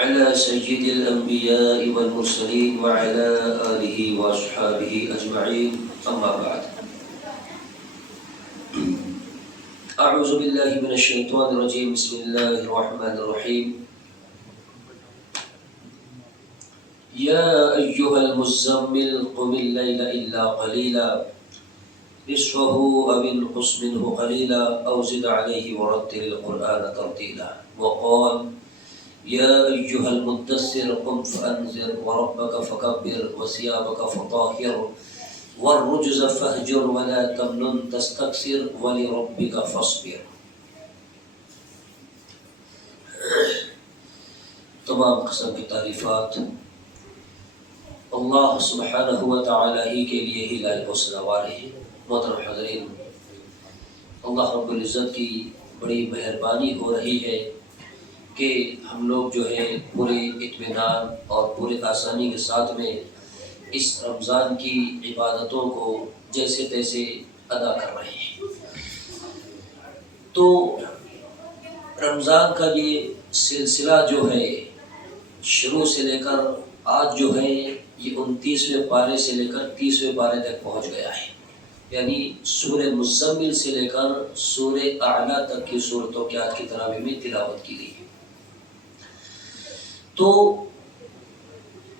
على سيد الأنبياء والمرسلين وعلى آله وأصحابه أجمعين أما بعد. أعوذ بالله من الشيطان الرجيم. بسم الله الرحمن الرحيم. يا أيها المزمل قم الليل إلا قليلا نصفه أو انقص منه قليلا أو زد عليه ورتل القرآن ترتيلا. وقال يا أيها المدثر قم فأنذر وربك فكبر وثيابك فطهر والرجز فاهجر ولا تمنن تستكثر ولربك فاصبر. تمام قسم کی تعریفات اللہ سبحانہ و تعالی ہی کے لیے ہی لائق و سزاوار ہے. محترم حضرین، اللہ رب العزت کی بڑی مہربانی ہو رہی ہے کہ ہم لوگ جو ہے پورے اطمینان اور پورے آسانی کے ساتھ میں اس رمضان کی عبادتوں کو جیسے تیسے ادا کر رہے ہیں. تو رمضان کا یہ سلسلہ جو ہے شروع سے لے کر آج جو ہے یہ 29ویں پارے سے لے کر 30ویں پارے تک پہنچ گیا ہے. یعنی سورہ مزمل سے لے کر سورہ اعلیٰ تک کی صورتوں کی آج کی تراویح میں تلاوت کی گئی ہے. تو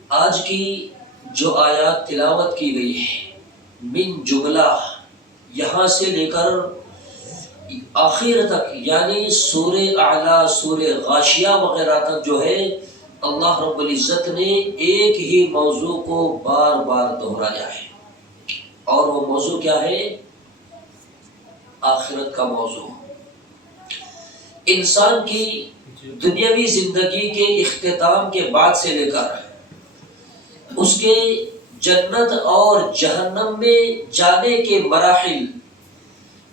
آج کی جو آیات تلاوت کی گئی ہے من جملہ یہاں سے لے کر آخر تک یعنی سورہ اعلیٰ سورہ غاشیہ وغیرہ تک جو ہے اللہ رب العزت نے ایک ہی موضوع کو بار بار دہرایا ہے. اور وہ موضوع کیا ہے؟ آخرت کا موضوع. انسان کی دنیاوی زندگی کے اختتام کے بعد سے لے کر اس کے جنت اور جہنم میں جانے کے مراحل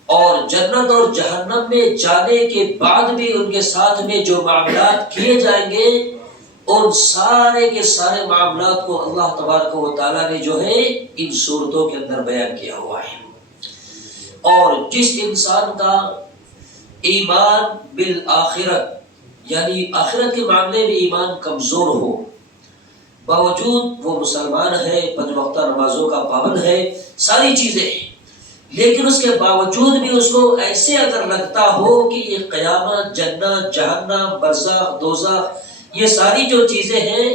اور جنت اور جہنم میں جانے کے بعد بھی ان کے ساتھ میں جو معاملات کیے جائیں گے ان سارے کے سارے معاملات کو اللہ تبارک و تعالیٰ نے جو ہے ان صورتوں کے اندر بیان کیا ہوا ہے. اور جس انسان کا ایمان بالآخرت یعنی آخرت کے معاملے میں ایمان کمزور ہو، باوجود وہ مسلمان ہے، 5 وقتہ نمازوں کا پابند ہے، ساری چیزیں ہیں، لیکن اس کے باوجود بھی اس کو ایسے اگر لگتا ہو کہ یہ قیامت، جنت، جہنم، برزخ، دوزخ، یہ ساری جو چیزیں ہیں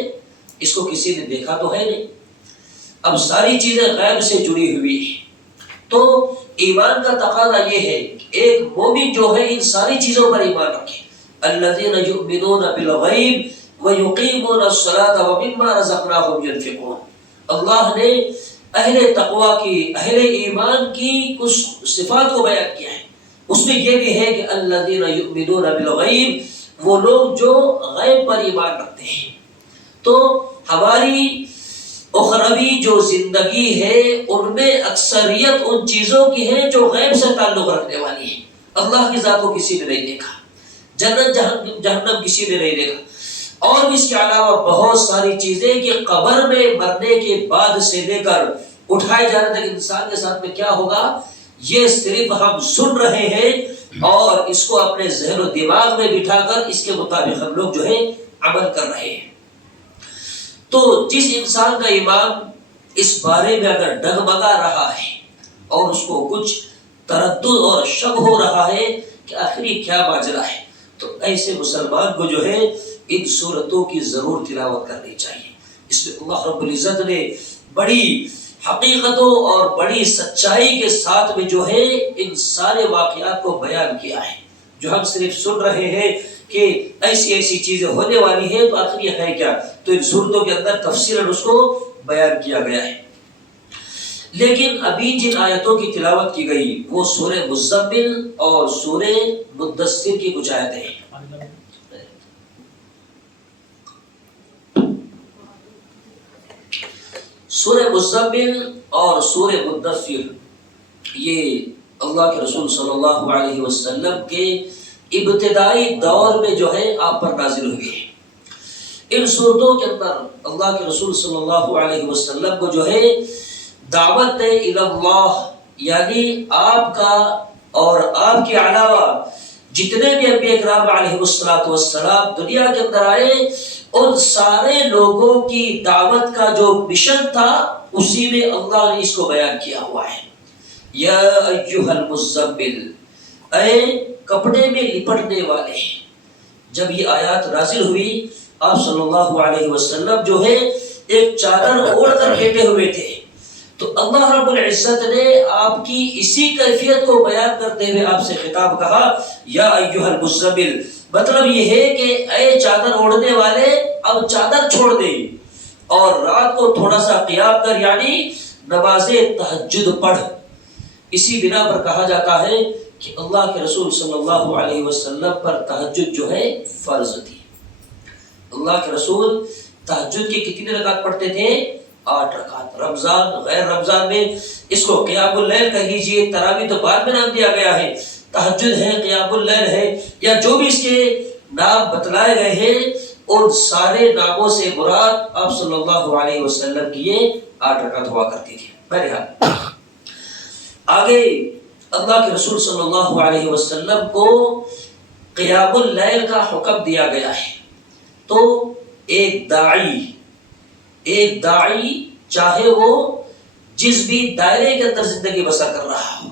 اس کو کسی نے دیکھا تو ہے نہیں، اب ساری چیزیں غیب سے جڑی ہوئی ہیں. تو ایمان کا تقاضا یہ ہے کہ ایک مومن جو ہے ان ساری چیزوں پر ایمان رکھے. الذین یؤمنون بالغیب ویقیمون الصلاة ومما رزقناہم ینفقون. اللہ نے اہل تقوی کی، اہل ایمان کی کچھ صفات کو بیان کیا ہے. اس میں یہ بھی ہے کہ الذین یؤمنون بالغیب، وہ لوگ جو غیب پر ایمان رکھتے ہیں. تو ہماری اخروی جو زندگی ہے ان میں اکثریت ان چیزوں کی ہے جو غیب سے تعلق رکھنے والی ہیں. اللہ کی ذات کو کسی نے نہیں دیکھا، جنت جہنم کسی نے نہیں دیکھا، اور بھی اس کے علاوہ بہت ساری چیزیں کہ قبر میں مرنے کے بعد سے لے کر اٹھائے جانے تک انسان کے ساتھ میں کیا ہوگا یہ صرف ہم سن رہے ہیں اور اس کو اپنے ذہن و دماغ میں بٹھا کر اس کے مطابق ہم لوگ جو ہے عمل کر رہے ہیں. تو جس انسان کا ایمان اس بارے میں اگر ڈگمگا رہا ہے اور اس کو کچھ تردد اور شک ہو رہا ہے کہ آخر یہ کیا ماجرا ہے، تو ایسے مسلمان کو جو ہے ان صورتوں کی ضرور تلاوت کرنی چاہیے. اس میں اللہ رب العزت نے بڑی حقیقتوں اور بڑی سچائی کے ساتھ میں جو ہے ان سارے واقعات کو بیان کیا ہے. جو ہم صرف سن رہے ہیں کہ ایسی ایسی چیزیں ہونے والی ہیں تو آخر یہ ہے کیا، تو ان صورتوں کے اندر تفصیلاً اس کو بیان کیا گیا ہے. لیکن ابھی جن آیتوں کی تلاوت کی گئی وہ سورہ مزمل اور سورہ مدثر کی کچھ آیتیں ہیں. سورہ مزمل اور سورہ مدثر یہ اللہ کے رسول صلی اللہ علیہ وسلم کے ابتدائی دور میں جو ہے آپ پر نازل ہوئی ہے. ان صورتوں کے اندر اللہ کے رسول صلی اللہ علیہ وسلم کو جو ہے دعوت الی اللہ یعنی آپ کا اور آپ کے علاوہ جتنے بھی انبیاء کرام علیہ السلام دنیا کے اندر آئے، ان سارے لوگوں کی دعوت کا جو مشن تھا اسی میں اللہ نے اس کو بیان کیا ہوا ہے۔ یا ایھا المزمل، اے کپڑے میں لپٹنے والے۔ جب یہ آیات نازل ہوئی، آپ صلی اللہ علیہ وسلم جو ہے ایک چادر اوڑھ کر لیٹے ہوئے تھے، تو اللہ رب العزت نے آپ کی اسی کیفیت کو بیان کرتے ہوئے آپ سے خطاب کہا، یا ایھا المزمل، مطلب یہ ہے کہ اے چادر اوڑھنے والے، اب چادر چھوڑ دے اور رات کو تھوڑا سا قیام کر، یعنی نماز تہجد پڑھ۔ اسی بنا پر کہا جاتا ہے کہ اللہ کے رسول صلی اللہ علیہ وسلم پر تہجد جو ہے فرض تھی۔ اللہ کے رسول تہجد کی کتنی رکعت پڑھتے تھے؟ 8 رکعت۔ رمضان غیر رمضان میں اس کو قیام اللیل کہہ لیجیے، تراویح تو بعد میں نام دیا گیا ہے، تہجد ہے، قیام اللیل ہے، یا جو بھی اس کے نام بتلائے گئے ہیں، ان سارے ناموں سے مراد آپ صلی اللہ علیہ وسلم کی یہ 8 رکعت ہوا کرتی تھی۔ بہرحال آگے اللہ کے رسول صلی اللہ علیہ وسلم کو قیام اللیل کا حکم دیا گیا ہے۔ تو ایک داعی چاہے وہ جس بھی دائرے کے اندر زندگی بسر کر رہا ہو،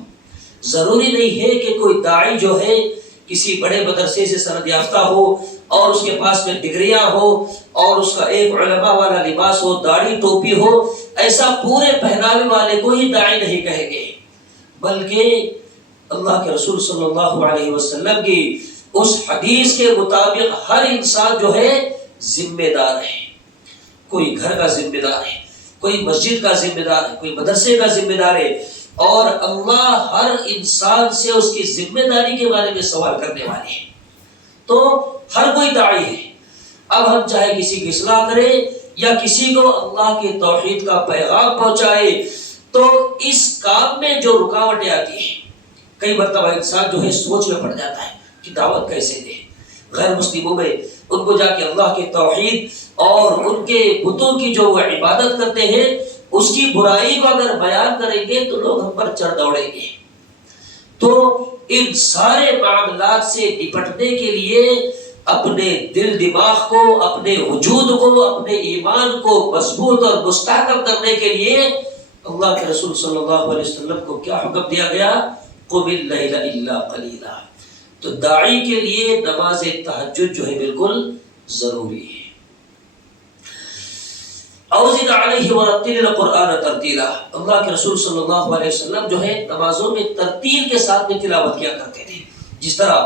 ضروری نہیں ہے کہ کوئی داعی جو ہے کسی بڑے مدرسے سے سند یافتہ ہو اور اس کے پاس میں ڈگریاں ہو اور اس کا ایک علماء والا لباس ہو، داڑھی ٹوپی ہو، ایسا پورے پہناوے والے کو ہی داعی نہیں کہیں گے، بلکہ اللہ کے رسول صلی اللہ علیہ وسلم کی اس حدیث کے مطابق ہر انسان جو ہے ذمہ دار ہے۔ کوئی گھر کا ذمہ دار ہے، کوئی مسجد کا ذمہ دار ہے، کوئی مدرسے کا ذمہ دار ہے، اور اللہ ہر انسان سے اس کی ذمہ داری کے بارے میں سوال کرنے والے ہیں۔ تو ہر کوئی داعی ہے۔ اب ہم چاہے کسی کی اصلاح کرے یا کسی کو اللہ کی توحید کا پیغام پہنچائے، تو اس کام میں جو رکاوٹیں آتی ہیں، کئی مرتبہ انسان جو ہے سوچ میں پڑ جاتا ہے کہ دعوت کیسے دے۔ غیر مسلموں میں ان کو جا کے اللہ کی توحید اور ان کے بتوں کی جو وہ عبادت کرتے ہیں اس کی برائی کو اگر بیان کریں گے تو لوگ ہم پر چڑھ دوڑیں گے۔ تو ان سارے معاملات سے نپٹنے کے لیے اپنے دل دماغ کو، اپنے وجود کو، اپنے ایمان کو مضبوط اور مستحکم کرنے کے لیے اللہ کے رسول صلی اللہ علیہ وسلم کو کیا حکم دیا گیا؟ قم اللیل الا قلیلا۔ تو داعی کے لیے نماز تہجد جو ہے بالکل ضروری ہے۔ اوزد علیہ ورتل القرآن ترتیلا، اللہ کے رسول صلی اللہ علیہ وسلم جو ہے نمازوں میں ترتیل کے ساتھ میں تلاوت کیا کرتے تھے۔ جس طرح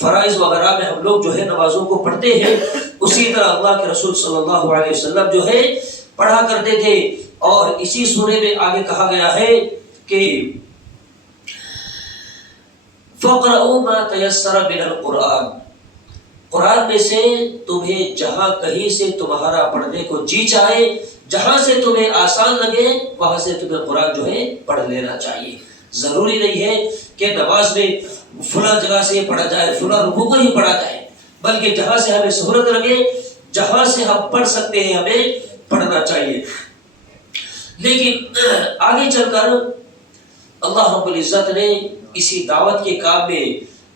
فرائض وغیرہ میں ہم لوگ جو ہے نمازوں کو پڑھتے ہیں، اسی طرح اللہ کے رسول صلی اللہ علیہ وسلم جو ہے پڑھا کرتے تھے۔ اور اسی سورے میں آگے کہا گیا ہے کہ فَقْرَؤُوا مَا تَيَسَّرَ مِنَ الْقُرْآنِ، قرآن میں سے تمہیں جہاں کہیں سے تمہارا پڑھنے کو جی چاہے، جہاں سے تمہیں آسان لگے وہاں سے تمہیں قرآن جو ہے پڑھ لینا چاہیے۔ ضروری نہیں ہے کہ نماز میں فلاں جگہ سے پڑھا جائے، فلاں رکوع کو ہی پڑھا جائے، بلکہ جہاں سے ہمیں سہولت لگے، جہاں سے ہم پڑھ سکتے ہیں ہمیں پڑھنا چاہیے۔ لیکن آگے چل کر اللہ رب العزت نے اسی دعوت کے کام میں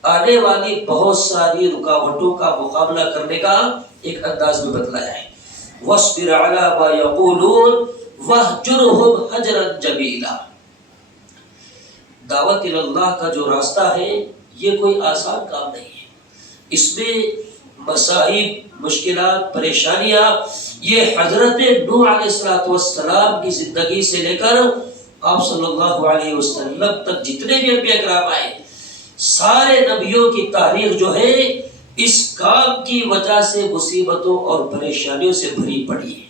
آنے والی بہت ساری رکاوٹوں کا مقابلہ کرنے کا ایک انداز میں بتلایا ہے۔ وَاصْبِرْ عَلَىٰ مَا يَقُولُونَ وَاهْجُرْهُمْ هَجْرًا جَمِيلًا۔ دعوت اللہ کا جو راستہ ہے یہ کوئی آسان کام نہیں ہے، اس میں مصائب، مشکلات، پریشانیاں، یہ حضرت نوح علیہ السلام کی زندگی سے لے کر آپ صلی اللہ علیہ وسلم تک جتنے بھی انبیاء کرام آئے، سارے نبیوں کی تاریخ جو ہے اس کام کی وجہ سے مصیبتوں اور پریشانیوں سے بھری پڑی ہے۔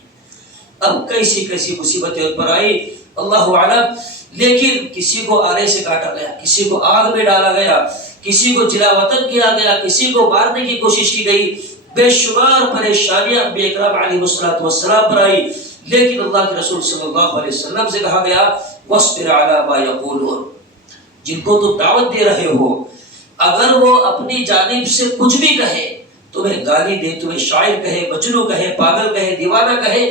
اب کیسی کیسی مصیبتیں ان پر آئی اللہ اعلم، لیکن کسی کو آرے سے کاٹا گیا، کسی کو آگ میں ڈالا گیا، کسی کو جلا وطن کیا گیا، کسی کو مارنے کی کوشش کی گئی، بے شمار پریشانیاں انبیاء کرام علیہ السلام پر آئی، لیکن اللہ کے رسول صلی اللہ علیہ وسلم سے کہا گیا وَاصْبِرْ عَلَىٰ مَا يَقُولُونَ، جن کو تم دعوت دے رہے ہو اگر وہ اپنی جانب سے کچھ بھی کہے، تمہیں گالی دے، تمہیں شاعر کہے، مجنون کہے، پاگل کہے، دیوانہ کہے،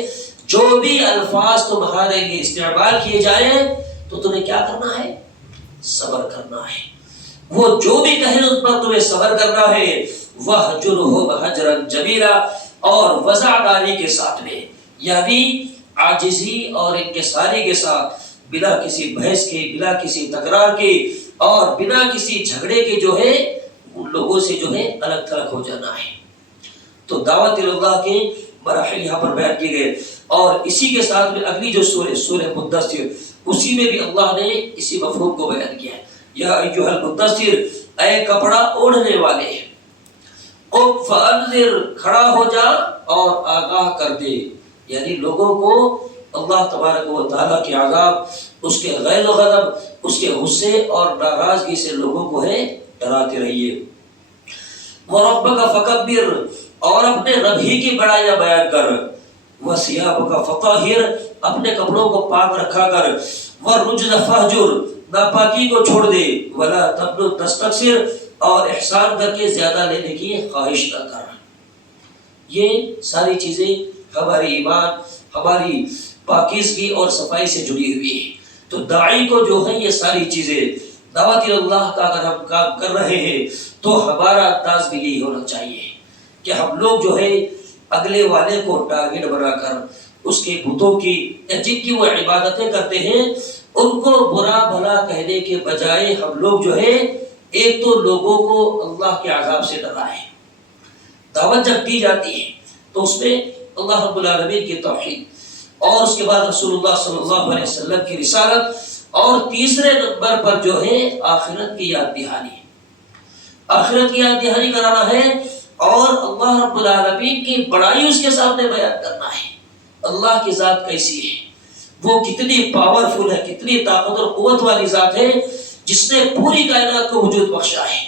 جو بھی الفاظ تمہارے لیے استعمال کیے جائیں تو تمہیں کیا کرنا ہے؟ صبر کرنا ہے۔ وہ جو بھی کہیں اس پر تمہیں صبر کرنا ہے، وَهْجُرْهُمْ هَجْرًا جَمِيلًا، اور وضعداری کے ساتھ میں، یعنی عاجزی اور انکساری کے ساتھ، بلا کسی بحث کے، بلا کسی تکرار کے، اور بنا کسی جھگڑے کے جو ہے ان لوگوں سے جو ہے الگ تھلگ ہو جانا ہے۔ تو دعوت اللہ کے مراحل یہاں پر بیان کیے گئے، اور اسی کے ساتھ میں اگلی جو سورہ مدثر، اسی میں بھی اللہ نے اسی مفہوم کو بیان کیا ہے۔ یا ایھا المدثر، اے کپڑا اوڑھنے والے، قم فانذر، کھڑا ہو جا اور آگاہ کر دے، یعنی لوگوں کو اللہ تبارک و تعالیٰ کے عذاب، اس کے غیظ و غضب، اس کے غصے اور ناراضگی سے لوگوں کو ہے ڈراتے رہیے۔ وَرَبَّكَ فَكَبِّرْ، اور اپنے رب ہی کی بڑائیاں بیان کر۔ وَثِيَابَكَ فَطَهِّرْ، اپنے کپڑوں کو پاک رکھا کر۔ وَالرُّجْزَ فَاهْجُرْ، ناپاکی کو چھوڑ دے۔ وَلَا تَمْنُن تَسْتَكْثِرْ، اور احسان کر کے زیادہ لینے کی خواہش نہ کر۔ یہ ساری چیزیں ہماری ایمان، ہماری پاکیزگی اور صفائی سے جڑی ہوئی ہے۔ تو داعی کو جو ہے یہ ساری چیزیں، دعوت اللہ کا اگر ہم کام کر رہے ہیں تو ہمارا انداز بھی یہی ہونا چاہیے کہ ہم لوگ جو ہے اگلے والے کو ٹارگٹ بنا کر اس کے بتوں کی جن کی وہ عبادتیں کرتے ہیں ان کو برا بھلا کہنے کے بجائے ہم لوگ جو ہے ایک تو لوگوں کو اللہ کے عذاب سے ڈرائیں۔ دعوت جب دی جاتی ہے تو اس میں اللہ رب العالمین کی توحید، اور اس کے بعد رسول اللہ صلی اللہ علیہ وسلم کی رسالت، اور تیسرے نمبر پر جو ہے آخرت کی یاد دہانی، آخرت کی یاد دہانی کرانا ہے، اور اللہ رب العالمین کی بڑائی اس کے سامنے بیان کرنا ہے۔ اللہ کی ذات کیسی ہے، وہ کتنی پاورفل ہے، کتنی طاقت اور قوت والی ذات ہے جس نے پوری کائنات کو وجود بخشا ہے،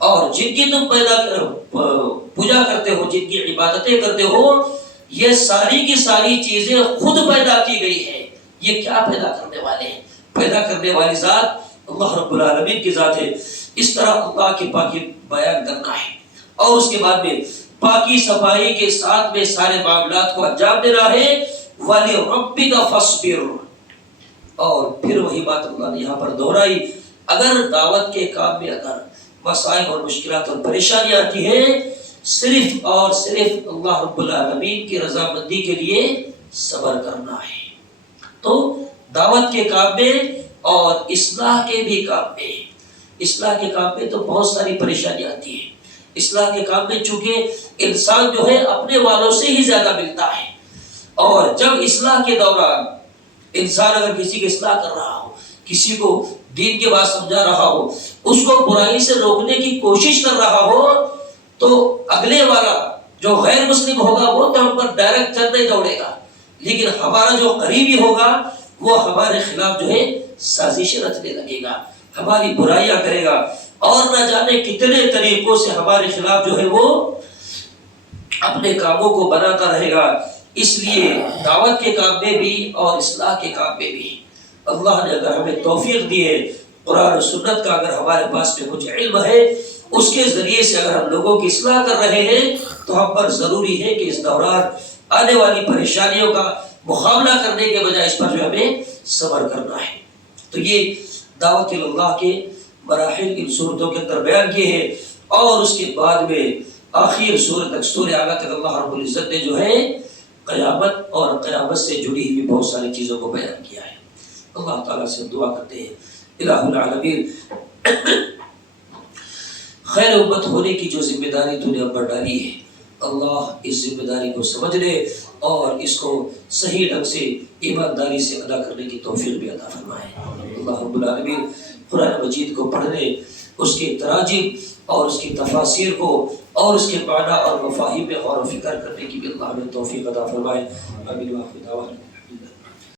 اور جن کی تم پوجا کرتے ہو، جن کی عبادتیں کرتے ہو، یہ ساری کی ساری چیزیں خود پیدا کی گئی ہے۔ یہ کیا پیدا کرنے والے ہیں؟ پیدا کرنے والی ذات اللہ رب العالمین کی ذات ہے۔ اس طرح اللہ کی پاکی بیان کرنا ہے، اور اس کے بعد میں پاکی صفائی کے ساتھ میں سارے معاملات کو انجام دینا ہے۔ وَلِرَبِّكَ فَاصْبِرْ، اور پھر وہی بات اللہ نے یہاں پر دہرائی، اگر دعوت کے کام میں اگر مسائل اور مشکلات اور پریشانیاں آتی ہیں، صرف اور صرف اللہ رب العالمین کی رضامندی کے لیے صبر کرنا ہے۔ تو دعوت کے کام میں اور اصلاح کے بھی کام میں، اصلاح کے کام میں تو بہت ساری پریشانیاں آتی ہیں۔ اصلاح کے کام میں چونکہ انسان جو ہے اپنے والوں سے ہی زیادہ ملتا ہے، اور جب اصلاح کے دوران انسان اگر کسی کی اصلاح کر رہا ہو، کسی کو دین کی بات سمجھا رہا ہو، اس کو برائی سے روکنے کی کوشش کر رہا ہو، تو اگلے والا جو غیر مسلم ہوگا وہ تو ہم پر ڈائریکٹ چل نہیں دوڑے گا، لیکن ہمارا جو قریبی ہوگا وہ ہمارے خلاف جو ہے سازشیں رچنے لگے گا، ہماری برائیاں کرے گا، اور نہ جانے کتنے طریقوں سے ہمارے خلاف جو ہے وہ اپنے کاموں کو بناتا رہے گا۔ اس لیے دعوت کے کام میں بھی اور اصلاح کے کام میں بھی اللہ نے اگر ہمیں توفیق دی ہے، قرآن و سنت کا اگر ہمارے پاس میں کچھ علم ہے، اس کے ذریعے سے اگر ہم لوگوں کی اصلاح کر رہے ہیں، تو ہم پر ضروری ہے کہ اس دوران آنے والی پریشانیوں کا مقابلہ کرنے کے بجائے اس پر جو ہمیں صبر کرنا ہے۔ تو یہ دعوت اللہ کے مراحل ان صورتوں کے اندر بیان کیے ہیں، اور اس کے بعد میں آخر سورہ تک، سورہ اعلیٰ تک اللہ رب العزت نے جو ہے قیامت اور قیامت سے جڑی ہوئی بہت ساری چیزوں کو بیان کیا ہے۔ اللہ تعالیٰ سے دعا کرتے ہیں الہ العالمین خیر امت ہونے کی جو ذمہ داری تو نے ہم پر ڈالی ہے، اللہ اس ذمہ داری کو سمجھ لے اور اس کو صحیح ڈھنگ سے ایمانداری سے ادا کرنے کی توفیق بھی عطا فرمائے۔ اللہ رب العالمین قرآن مجید کو پڑھنے، اس کے تراجم اور اس کی تفاسیر کو اور اس کے معنی اور مفاہیم میں غور و فکر کرنے کی بھی اللہ ہمیں توفیق عطا فرمائے۔ آمین۔